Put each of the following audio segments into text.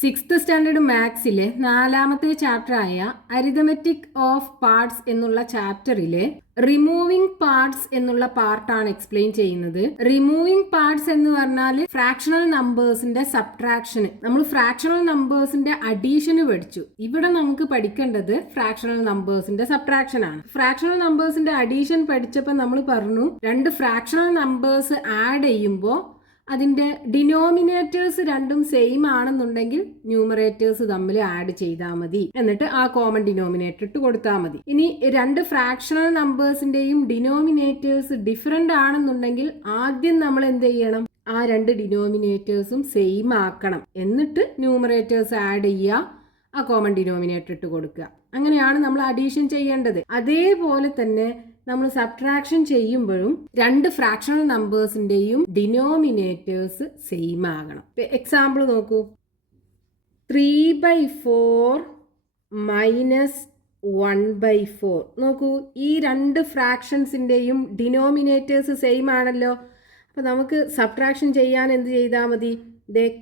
Sixth standard മാത്സിലെ 4ാമത്തെ ചാപ്റ്ററായ അരിതമെറ്റിക് ഓഫ് പാർട്സ് എന്നുള്ള ചാപ്റ്ററിലെ റിമൂവിംഗ് പാർട്സ് എന്നുള്ള പാർട്ടാണ് എക്സ്പ്ലെയിൻ ചെയ്യുന്നത്. റിമൂവിംഗ് പാർട്സ് എന്ന് പറഞ്ഞാൽ ഫ്രാക്ഷണൽ നമ്പേഴ്സിന്റെ സബ്ട്രാക്ഷന്. നമ്മൾ ഫ്രാക്ഷണൽ നമ്പേഴ്സിന്റെ അഡീഷന് പഠിച്ചു. ഇവിടെ നമുക്ക് പഠിക്കേണ്ടത് ഫ്രാക്ഷണൽ നമ്പേഴ്സിന്റെ സബ്ട്രാക്ഷൻ ആണ്. ഫ്രാക്ഷണൽ നമ്പേഴ്സിന്റെ അഡീഷൻ പഠിച്ചപ്പോൾ നമ്മൾ പറഞ്ഞു, രണ്ട് ഫ്രാക്ഷണൽ നമ്പേഴ്സ് ആഡ് ചെയ്യുമ്പോൾ അതിൻ്റെ ഡിനോമിനേറ്റേഴ്സ് രണ്ടും സെയിം ആണെന്നുണ്ടെങ്കിൽ ന്യൂമറേറ്റേഴ്സ് തമ്മിൽ ആഡ് ചെയ്താൽ മതി. എന്നിട്ട് ആ കോമൺ ഡിനോമിനേറ്റർ ഇട്ട് കൊടുത്താൽ മതി. ഇനി രണ്ട് ഫ്രാക്ഷണൽ നമ്പേഴ്സിന്റെയും ഡിനോമിനേറ്റേഴ്സ് ഡിഫറെന്റ് ആണെന്നുണ്ടെങ്കിൽ ആദ്യം നമ്മൾ എന്ത് ചെയ്യണം? ആ രണ്ട് ഡിനോമിനേറ്റേഴ്സും സെയിം ആക്കണം. എന്നിട്ട് ന്യൂമറേറ്റേഴ്സ് ആഡ് ചെയ്യുക, ആ കോമൺ ഡിനോമിനേറ്റർ ഇട്ട് കൊടുക്കുക. അങ്ങനെയാണ് നമ്മൾ അഡീഷൻ ചെയ്യേണ്ടത്. അതേപോലെ തന്നെ നമ്മൾ സബ്ട്രാക്ഷൻ ചെയ്യുമ്പോഴും രണ്ട് ഫ്രാക്ഷണൽ നമ്പേഴ്സിന്റെയും ഡിനോമിനേറ്റേഴ്സ് സെയിം ആകണം. എക്സാമ്പിൾ നോക്കൂ, 3/4 മൈനസ് 1/4. നോക്കൂ, ഈ രണ്ട് ഫ്രാക്ഷൻസിന്റെയും ഡിനോമിനേറ്റേഴ്സ് സെയിം ആണല്ലോ. അപ്പോൾ നമുക്ക് സബ്ട്രാക്ഷൻ ചെയ്യാൻ എന്ത് ചെയ്താൽ മതി?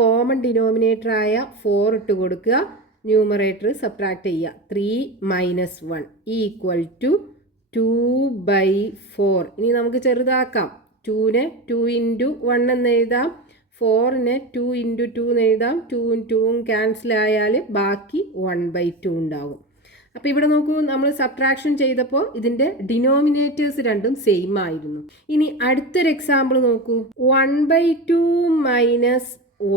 കോമൺ ഡിനോമിനേറ്റർ ആയ 4 ഇട്ട് കൊടുക്കുക, ന്യൂമറേറ്റർ സബ്ട്രാക്ട് ചെയ്യുക. 3 മൈനസ് 1 ഈക്വൽ ടു 2/4. ഇനി നമുക്ക് ചെറുതാക്കാം. 2നെ 2 ഇൻറ്റു 1 എന്ന് എഴുതാം, 4നെ 2 ഇൻറ്റു 2 എന്ന് എഴുതാം. 2ഉം 2ഉം ക്യാൻസൽ ആയാൽ ബാക്കി 1/2 ഉണ്ടാകും. അപ്പോൾ ഇവിടെ നോക്കൂ, നമ്മൾ സബ്ട്രാക്ഷൻ ചെയ്തപ്പോൾ ഇതിൻ്റെ ഡിനോമിനേറ്റേഴ്സ് രണ്ടും സെയിം ആയിരുന്നു. ഇനി അടുത്തൊരു എക്സാമ്പിൾ നോക്കൂ, 1/2 മൈനസ്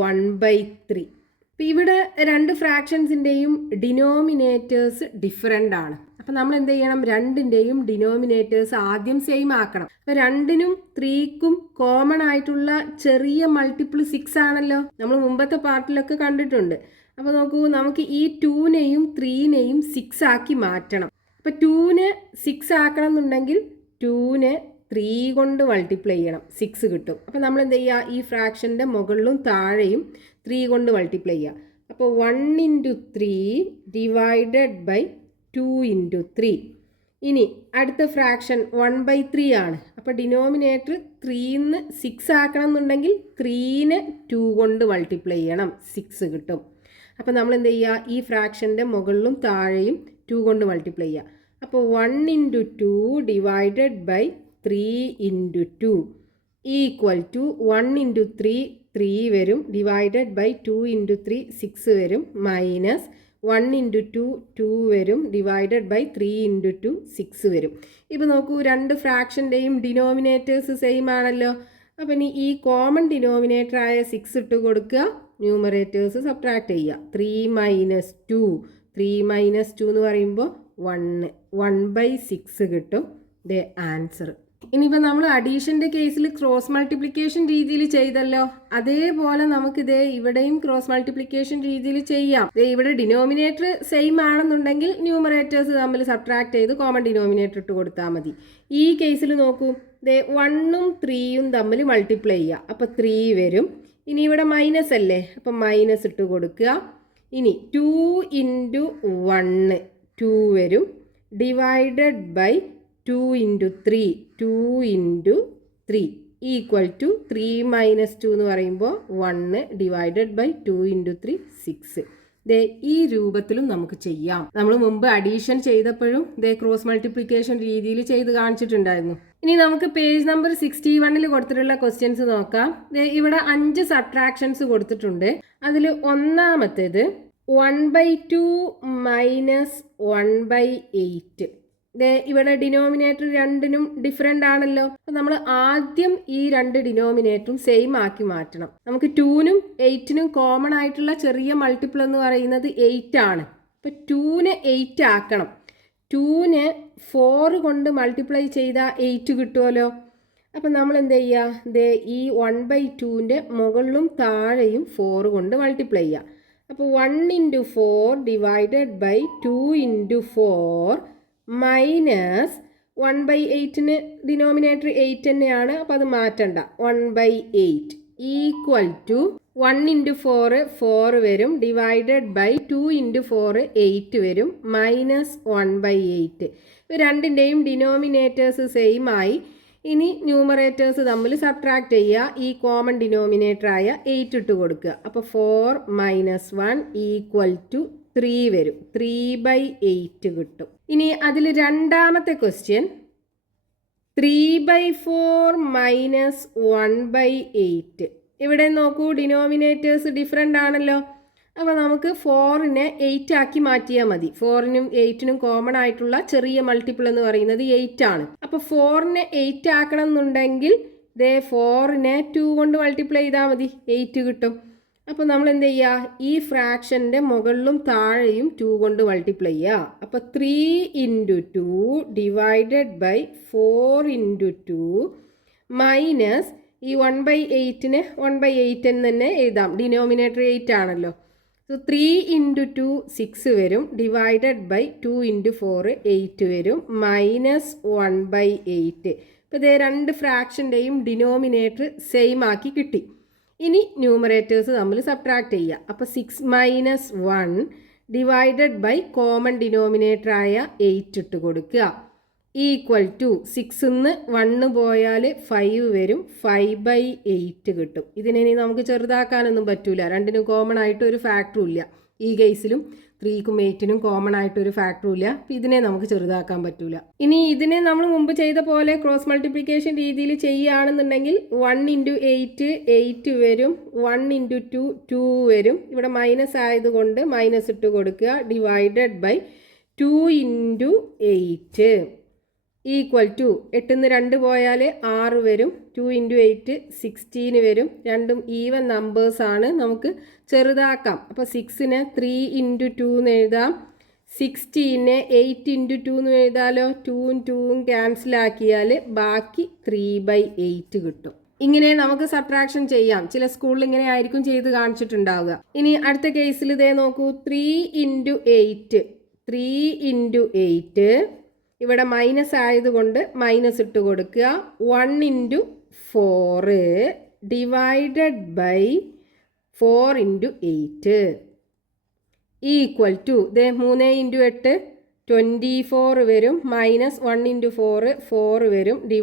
1/3. അപ്പോൾ ഇവിടെ രണ്ട് ഫ്രാക്ഷൻസിൻ്റെയും ഡിനോമിനേറ്റേഴ്സ് ഡിഫറെൻ്റ് ആണ്. അപ്പം നമ്മൾ എന്ത് ചെയ്യണം? രണ്ടിൻ്റെയും ഡിനോമിനേറ്റേഴ്സ് ആദ്യം സെയിം ആക്കണം. അപ്പോൾ 2നും 3ക്കും കോമൺ ആയിട്ടുള്ള ചെറിയ മൾട്ടിപ്പിൾ 6 ആണല്ലോ, നമ്മൾ മുമ്പത്തെ പാർട്ടിലൊക്കെ കണ്ടിട്ടുണ്ട്. അപ്പോൾ നോക്കൂ, നമുക്ക് ഈ 2നെയും 3നെയും 6 ആക്കി മാറ്റണം. അപ്പോൾ 2നെ 6 ആക്കണം എന്നുണ്ടെങ്കിൽ 2നെ 3 കൊണ്ട് മൾട്ടിപ്ലൈ ചെയ്യണം, 6 കിട്ടും. അപ്പോൾ നമ്മൾ എന്ത് ചെയ്യുക? ഈ ഫ്രാക്ഷൻ്റെ മുകളിലും താഴെയും 3 കൊണ്ട് മൾട്ടിപ്ലൈ ചെയ്യുക. അപ്പോൾ 1 ഇൻറ്റു 3 ഡിവൈഡഡ് ബൈ 2 ഇൻറ്റു 3. ഇനി അടുത്ത ഫ്രാക്ഷൻ 1/3 ആണ്. അപ്പോൾ ഡിനോമിനേറ്റർ 3ന്ന് 6 ആക്കണം എന്നുണ്ടെങ്കിൽ 3നെ 2 കൊണ്ട് മൾട്ടിപ്ലൈ ചെയ്യണം, 6 കിട്ടും. അപ്പോൾ നമ്മൾ എന്ത് ചെയ്യുക? ഈ ഫ്രാക്ഷൻ്റെ മുകളിലും താഴെയും 2 കൊണ്ട് മൾട്ടിപ്ലൈ ചെയ്യുക. അപ്പോൾ 1 into 2 divided by 3 into 2 equal to 1 into 3 3 വരും, ഡിവൈഡഡ് ബൈ 2 ഇൻറ്റു 3 6 വരും, മൈനസ് 1 ഇൻറ്റു 2 2 വരും, ഡിവൈഡഡ് ബൈ 3 ഇൻറ്റു 2 6 വരും. ഇപ്പോൾ നോക്കൂ, രണ്ട് ഫ്രാക്ഷൻ്റെയും ഡിനോമിനേറ്റേഴ്സ് സെയിം ആണല്ലോ. അപ്പോൾ ഇനി ഈ കോമൺ ഡിനോമിനേറ്റർ ആയ 6 ഇട്ട് കൊടുക്കുക, ന്യൂമറേറ്റേഴ്സ് സബ്ട്രാക്ട് ചെയ്യുക. 3 മൈനസ് 2 3 മൈനസ് 2 എന്ന് പറയുമ്പോൾ 1/6 കിട്ടും. ആൻസർ. ഇനിയിപ്പോൾ നമ്മൾ അഡീഷൻ്റെ കേസിൽ ക്രോസ് മൾട്ടിപ്ലിക്കേഷൻ രീതിയിൽ ചെയ്തല്ലോ, അതേപോലെ നമുക്കിത് ഇവിടെയും ക്രോസ് മൾട്ടിപ്ലിക്കേഷൻ രീതിയിൽ ചെയ്യാം. ഇവിടെ ഡിനോമിനേറ്റർ സെയിം ആണെന്നുണ്ടെങ്കിൽ ന്യൂമറേറ്റേഴ്സ് തമ്മിൽ സബ്ട്രാക്ട് ചെയ്ത് കോമൺ ഡിനോമിനേറ്റർ ഇട്ട് കൊടുത്താൽ മതി. ഈ കേസിൽ നോക്കൂ, 1ഉം 3യും തമ്മിൽ മൾട്ടിപ്ലൈ ചെയ്യുക. അപ്പോൾ 3 വരും. ഇനി ഇവിടെ മൈനസ് അല്ലേ, അപ്പം മൈനസ് ഇട്ട് കൊടുക്കുക. ഇനി 2 ഇൻറ്റു 1 2 വരും, divided by 2 into 3 2 into 3 equal to 3 minus 2 എന്ന് പറയുമ്പോൾ 1 ഡിവൈഡഡ് ബൈ 2 ഇൻറ്റു 3 6. ഈ രൂപത്തിലും നമുക്ക് ചെയ്യാം. നമ്മൾ മുമ്പ് അഡീഷൻ ചെയ്തപ്പോഴും ക്രോസ് മൾട്ടിപ്ലിക്കേഷൻ രീതിയിൽ ചെയ്ത് കാണിച്ചിട്ടുണ്ടായിരുന്നു. ഇനി നമുക്ക് പേജ് നമ്പർ 61 കൊടുത്തിട്ടുള്ള ക്വസ്റ്റ്യൻസ് നോക്കാം. ഇവിടെ 5 സബ്ട്രാക്ഷൻസ് കൊടുത്തിട്ടുണ്ട്. അതിൽ ഒന്നാമത്തേത് 1/2 മൈനസ് 1/8. ഇവിടെ ഡിനോമിനേറ്റർ രണ്ടിനും ഡിഫറെൻ്റ് ആണല്ലോ. അപ്പോൾ നമ്മൾ ആദ്യം ഈ രണ്ട് ഡിനോമിനേറ്ററും സെയിം ആക്കി മാറ്റണം. നമുക്ക് 2നും 8നും കോമൺ ആയിട്ടുള്ള ചെറിയ മൾട്ടിപ്പിൾ എന്ന് പറയുന്നത് 8 ആണ്. അപ്പോൾ 2നെ 8 ആക്കണം. 2നെ 4 കൊണ്ട് മൾട്ടിപ്ലൈ ചെയ്താൽ 8 കിട്ടുമല്ലോ. അപ്പം നമ്മൾ എന്ത് ചെയ്യുക? ഈ 1/2ൻ്റെ മുകളിലും താഴെയും 4 കൊണ്ട് മൾട്ടിപ്ലൈ ചെയ്യുക. അപ്പോൾ 1 into 4 divided by 2 into 4 minus 1/8ന് ഡിനോമിനേറ്റർ 8 തന്നെയാണ്, അപ്പോൾ അത് മാറ്റണ്ട. 1/8 ഈക്വൽ ടു 1 ഇൻറ്റു 4 4 വരും, ഡിവൈഡഡ് ബൈ 2 ഇൻറ്റു 4 8 വരും, മൈനസ് 1/8. രണ്ടിൻ്റെയും ഡിനോമിനേറ്റേഴ്സ് സെയിം ആയി. ഇനി ന്യൂമറേറ്റേഴ്സ് തമ്മിൽ സബ്ട്രാക്ട് ചെയ്യുക. ഈ കോമൺ ഡിനോമിനേറ്ററായ 8 ഇട്ട് കൊടുക്കുക. അപ്പോൾ 4 - 1 = 3 വരും. 3/8 കിട്ടും. ഇനി അതിൽ രണ്ടാമത്തെ ക്വസ്റ്റ്യൻ 3/4 - 1/8. ഇവിടെ നോക്കൂ, ഡിനോമിനേറ്റേഴ്സ് ഡിഫറെൻ്റ് ആണല്ലോ. അപ്പോൾ നമുക്ക് 4നെ 8 ആക്കി മാറ്റിയാൽ മതി. 4നും 8നും കോമൺ ആയിട്ടുള്ള ചെറിയ മൾട്ടിപ്പിൾ എന്ന് പറയുന്നത് 8 ആണ്. അപ്പോൾ 4നെ 8 ആക്കണം എന്നുണ്ടെങ്കിൽ 4നെ 2 കൊണ്ട് മൾട്ടിപ്ലൈ ചെയ്താൽ മതി, 8 കിട്ടും. അപ്പോൾ നമ്മൾ എന്ത് ചെയ്യുക, ഈ ഫ്രാക്ഷൻ്റെ മുകളിലും താഴെയും 2 കൊണ്ട് മൾട്ടിപ്ലൈ ചെയ്യുക. അപ്പോൾ 3 × 2 / 4 × 2 മൈനസ് ഈ 1/8നെ 1/8 എന്ന് തന്നെ എഴുതാം. ഡിനോമിനേറ്റർ 8 ആണല്ലോ. സോ 3 × 2 6 വരും, / 2 × 4 8 വരും, -1/8. ഇപ്പോൾ ഇതേ രണ്ട് ഫ്രാക്ഷൻ്റെയും ഡിനോമിനേറ്റർ സെയിം ആക്കി കിട്ടി. ഇനി ന്യൂമറേറ്റേഴ്സ് തമ്മിൽ സബ്ട്രാക്ട് ചെയ്യുക. അപ്പോൾ 6 - 1 / കോമൺ ഡിനോമിനേറ്ററായ 8 ഇട്ട് കൊടുക്കുക. = 6ന്ന് 1 പോയാൽ 5 വരും, 5/8 കിട്ടും. ഇതിനെ നമുക്ക് ചെറുതാക്കാനൊന്നും പറ്റൂല, രണ്ടിനും കോമൺ ആയിട്ട് ഒരു ഫാക്ടറും ഇല്ല. ഈ കേസിലും 3ക്കും 8നും കോമൺ ആയിട്ട് ഒരു ഫാക്ടറും ഇല്ല. അപ്പോൾ ഇതിനെ നമുക്ക് ചെറുതാക്കാൻ പറ്റൂല. ഇനി ഇതിനെ നമ്മൾ മുമ്പ് ചെയ്ത പോലെ ക്രോസ് മൾട്ടിപ്ലിക്കേഷൻ രീതിയിൽ ചെയ്യുകയാണെന്നുണ്ടെങ്കിൽ 1 × 8 8 വരും, 1 × 2 2 വരും. ഇവിടെ മൈനസ് ആയതുകൊണ്ട് മൈനസ് ഇട്ട് കൊടുക്കുക. / 2 × 8 = 8ന്ന് 2 പോയാൽ 6 വരും, 2 × 8 16 വരും. രണ്ടും ഈവൻ നമ്പേഴ്സ് ആണ്, നമുക്ക് ചെറുതാക്കാം. അപ്പോൾ 6നെ 3 × 2 എന്ന് എഴുതാം, 16നെ 8 × 2 എന്ന് എഴുതാലോ. 2ഉം 2ഉം ക്യാൻസൽ ആക്കിയാൽ ബാക്കി 3/8 കിട്ടും. ഇങ്ങനെ നമുക്ക് സബ്ട്രാക്ഷൻ ചെയ്യാം. ചില സ്കൂളിൽ ഇങ്ങനെ ആയിരിക്കും ചെയ്ത് കാണിച്ചിട്ടുണ്ടാവുക. ഇനി അടുത്ത കേസിൽ ഇതേ നോക്കൂ, 3 × 8 3 × 8 ഇവിടെ മൈനസ് ആയതുകൊണ്ട് മൈനസ് ഇട്ട് കൊടുക്കുക. 1 × 4 / 4 × 8 = 3 × 8 24 വരും, -1 × 4 4 വരും, /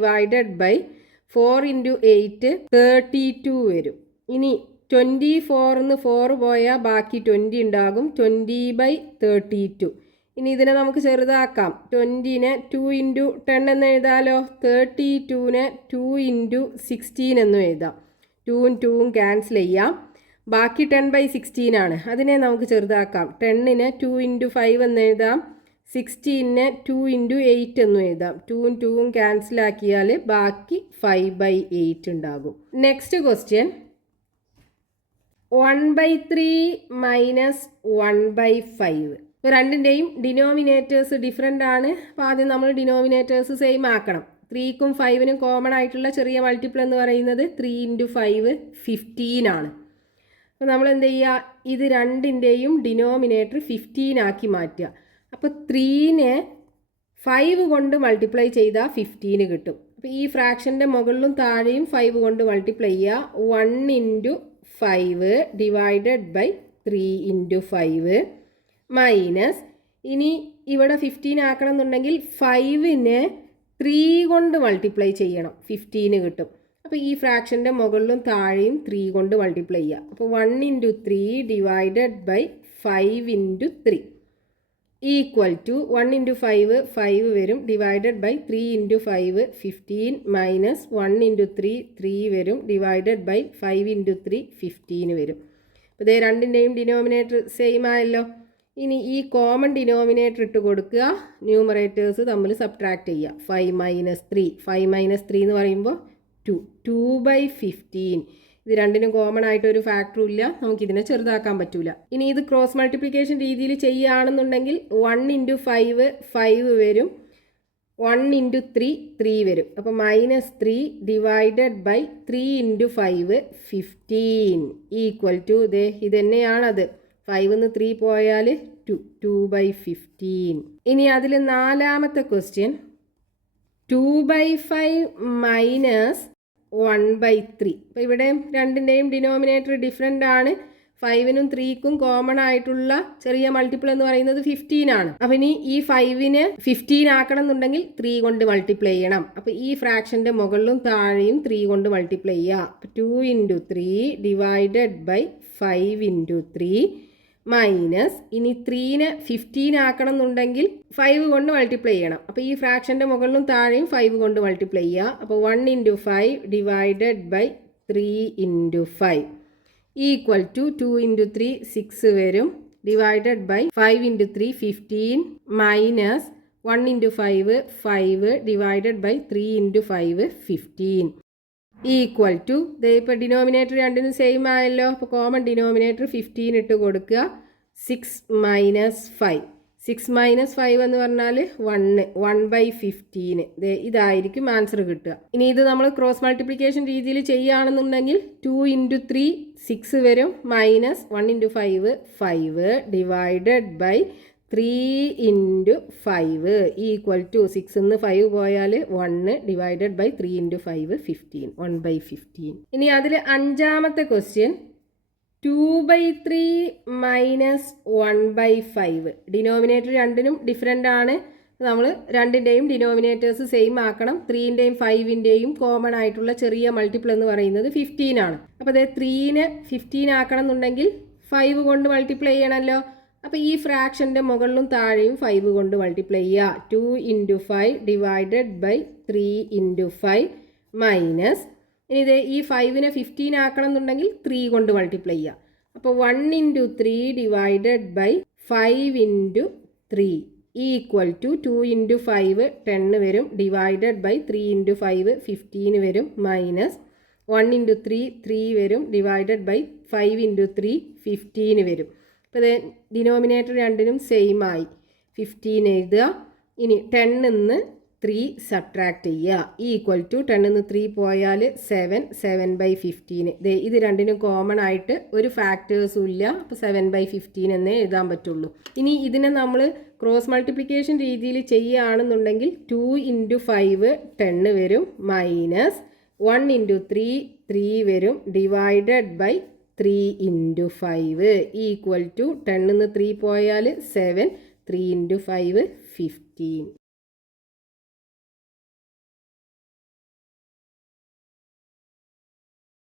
4 × 8 32 വരും. ഇനി 24ന്ന് 4 പോയാൽ ബാക്കി 20 ഉണ്ടാകും, 20/32. ഇനി ഇതിനെ നമുക്ക് ചെറുതാക്കാം. 20നെ 2 × 10 എന്ന് എഴുതാലോ, 32നെ 2 × 16 എന്നും എഴുതാം. 2ഉം 2ഉം ക്യാൻസൽ ചെയ്യാം, ബാക്കി 10/16 ആണ്. അതിനെ നമുക്ക് ചെറുതാക്കാം. 10നെ 2 × 5 എന്ന് എഴുതാം, 16നെ 2 × 8 എന്നും എഴുതാം. 2ഉം 2ഉം ക്യാൻസൽ ആക്കിയാൽ ബാക്കി 5/8 ഉണ്ടാകും. Next question 1/3 - 1/5. ഇപ്പോൾ രണ്ടിൻ്റെയും ഡിനോമിനേറ്റേഴ്സ് ഡിഫറെൻ്റ് ആണ്. അപ്പോൾ ആദ്യം നമ്മൾ ഡിനോമിനേറ്റേഴ്സ് സെയിം ആക്കണം. 3ക്കും 5നും കോമൺ ആയിട്ടുള്ള ചെറിയ മൾട്ടിപ്പിൾ എന്ന് പറയുന്നത് 3 × 5 15 ആണ്. അപ്പോൾ നമ്മൾ എന്ത് ചെയ്യുക, ഇത് രണ്ടിൻ്റെയും ഡിനോമിനേറ്റർ 15 ആക്കി മാറ്റുക. അപ്പോൾ 3നെ 5 കൊണ്ട് മൾട്ടിപ്ലൈ ചെയ്താൽ 15 കിട്ടും. അപ്പോൾ ഈ ഫ്രാക്ഷൻ്റെ മുകളിലും താഴെയും 5 കൊണ്ട് മൾട്ടിപ്ലൈ ചെയ്യുക. 1 × 5 / 3 × 5 മൈനസ്, ഇനി ഇവിടെ 15 ആക്കണം എന്നുണ്ടെങ്കിൽ 5നെ 3 കൊണ്ട് മൾട്ടിപ്ലൈ ചെയ്യണം, 15 കിട്ടും. അപ്പോൾ ഈ ഫ്രാക്ഷൻ്റെ മുകളിലും താഴെയും 3 കൊണ്ട് മൾട്ടിപ്ലൈ ചെയ്യുക. അപ്പോൾ 1 × 3 / 5 × 3 = 1 × 5 5 വരും, / 3 × 5 15 മൈനസ് 1 × 3 3 വരും, / 5 × 3 15 വരും. അപ്പോൾ ഇതേ രണ്ടിൻ്റെയും ഡിനോമിനേറ്റർ സെയിം ആയല്ലോ. ഇനി ഈ കോമൺ ഡിനോമിനേറ്റർ ഇട്ട് കൊടുക്കുക, ന്യൂമറേറ്റേഴ്സ് തമ്മിൽ സബ്ട്രാക്ട് ചെയ്യുക. 5 - 3 5 - 3 എന്ന് പറയുമ്പോൾ 2/15. ഇത് രണ്ടിനും കോമൺ ആയിട്ട് ഒരു ഫാക്ടറും ഇല്ല, നമുക്കിതിനെ ചെറുതാക്കാൻ പറ്റൂല. ഇനി ഇത് ക്രോസ് മൾട്ടിപ്ലിക്കേഷൻ രീതിയിൽ ചെയ്യുകയാണെന്നുണ്ടെങ്കിൽ 1 × 5 5 വരും, 1 × 3 3 വരും. അപ്പോൾ -3 / 3 × 5 15 = ഇത് തന്നെയാണത്. 5ന്ന് 3 പോയാൽ 2/15. ഇനി അതിൽ നാലാമത്തെ ക്വസ്റ്റ്യൻ 2/5 - 1/3. അപ്പോൾ ഇവിടെ രണ്ടിൻ്റെയും ഡിനോമിനേറ്റർ ഡിഫറെൻ്റ് ആണ്. 5നും 3ക്കും കോമൺ ആയിട്ടുള്ള ചെറിയ മൾട്ടിപ്പിൾ എന്ന് പറയുന്നത് 15 ആണ്. അപ്പം ഇനി ഈ 5നെ 15 ആക്കണം എന്നുണ്ടെങ്കിൽ 3 കൊണ്ട് മൾട്ടിപ്ലൈ ചെയ്യണം. അപ്പം ഈ ഫ്രാക്ഷൻ്റെ മുകളിലും താഴെയും 3 കൊണ്ട് മൾട്ടിപ്ലൈ ചെയ്യുക. 2 × 3 ഡിവൈഡഡ് ബൈ 5 × 3 മൈനസ് ഇനി 3നെ 15 ആക്കണം എന്നുണ്ടെങ്കിൽ 5 കൊണ്ട് മൾട്ടിപ്ലൈ ചെയ്യണം. അപ്പോൾ ഈ ഫ്രാക്ഷൻ്റെ മുകളിലും താഴെയും 5 കൊണ്ട് മൾട്ടിപ്ലൈ ചെയ്യുക. അപ്പോൾ 1 × 5 ഡിവൈഡഡ് ബൈ 3 × 5 ഈക്വൽ ടു 2 × 3 6 വരും divided by 5 × 3 15 minus 1 × 5 5 divided by 3 × 5 15 equal to ഇപ്പോൾ ഡിനോമിനേറ്റർ രണ്ടിനും സെയിം ആയല്ലോ. അപ്പോൾ കോമൺ ഡിനോമിനേറ്റർ 15 ഇട്ട് കൊടുക്കുക. 6 - 5 6 - 5 എന്ന് പറഞ്ഞാൽ 1/15 ഇതായിരിക്കും ആൻസർ കിട്ടുക. ഇനി ഇത് നമ്മൾ ക്രോസ് മൾട്ടിപ്ലിക്കേഷൻ രീതിയിൽ ചെയ്യുകയാണെന്നുണ്ടെങ്കിൽ 2 × 3 6 വരും minus 1 × 5 5 divided by 3 × 5 equal to 6 ന്ന് 5 പോയാൽ 1 ഡിവൈഡഡ് ബൈ 3 × 5 15 1/15. ഇനി അതിൽ അഞ്ചാമത്തെ ക്വസ്റ്റ്യൻ 2/3 മൈനസ് 1/5 ഡിനോമിനേറ്റർ രണ്ടിനും ഡിഫറെൻ്റ് ആണ്. നമ്മൾ രണ്ടിൻ്റെയും ഡിനോമിനേറ്റേഴ്സ് സെയിം ആക്കണം. 3ൻ്റെയും 5ൻ്റെയും കോമൺ ആയിട്ടുള്ള ചെറിയ മൾട്ടിപ്പിൾ എന്ന് പറയുന്നത് 15 ആണ്. അപ്പോൾ അത് 3നെ 15 ആക്കണം എന്നുണ്ടെങ്കിൽ 5 കൊണ്ട് മൾട്ടിപ്ലൈ ചെയ്യണമല്ലോ. അപ്പോൾ ഈ ഫ്രാക്ഷൻ്റെ മുകളിലും താഴെയും 5 കൊണ്ട് മൾട്ടിപ്ലൈ ചെയ്യുക. 2 × 5 ഡിവൈഡഡ് ബൈ 3 × 5 മൈനസ് ഇനി ഇത് ഈ 5നെ 15 ആക്കണം എന്നുണ്ടെങ്കിൽ 3 കൊണ്ട് മൾട്ടിപ്ലൈ ചെയ്യുക. അപ്പോൾ 1 × 3 ഡിവൈഡഡ് ബൈ 5 × 3 ഈക്വൽ ടു 2 × 5 10 വരും ഡിവൈഡഡ് ബൈ 3 × 5 15 വരും മൈനസ് 1 × 3 3 വരും ഡിവൈഡഡ് ബൈ 5 × 3 15 വരും. അപ്പോൾ ഇത് ഡിനോമിനേറ്റർ രണ്ടിനും സെയിം ആയി 15 എഴുതുക. ഇനി 10 നിന്ന് 3 സബ്ട്രാക്ട് ചെയ്യുക ഈക്വൽ ടു 10 നിന്ന് 3 പോയാൽ 7 7/15 ഇത് രണ്ടിനും കോമൺ ആയിട്ട് ഒരു ഫാക്ടേഴ്സും ഇല്ല. അപ്പോൾ 7/15 എന്നേ എഴുതാൻ പറ്റുള്ളൂ. ഇനി ഇതിനെ നമ്മൾ ക്രോസ് മൾട്ടിപ്ലിക്കേഷൻ രീതിയിൽ ചെയ്യുകയാണെന്നുണ്ടെങ്കിൽ 2 × 5 10 വരും മൈനസ് 1 × 3 3 വരും ഡിവൈഡഡ് ബൈ 3 × 5 ഈക്വൽ ടു 10 നിന്ന് 3 പോയാൽ 7 3 × 5 15.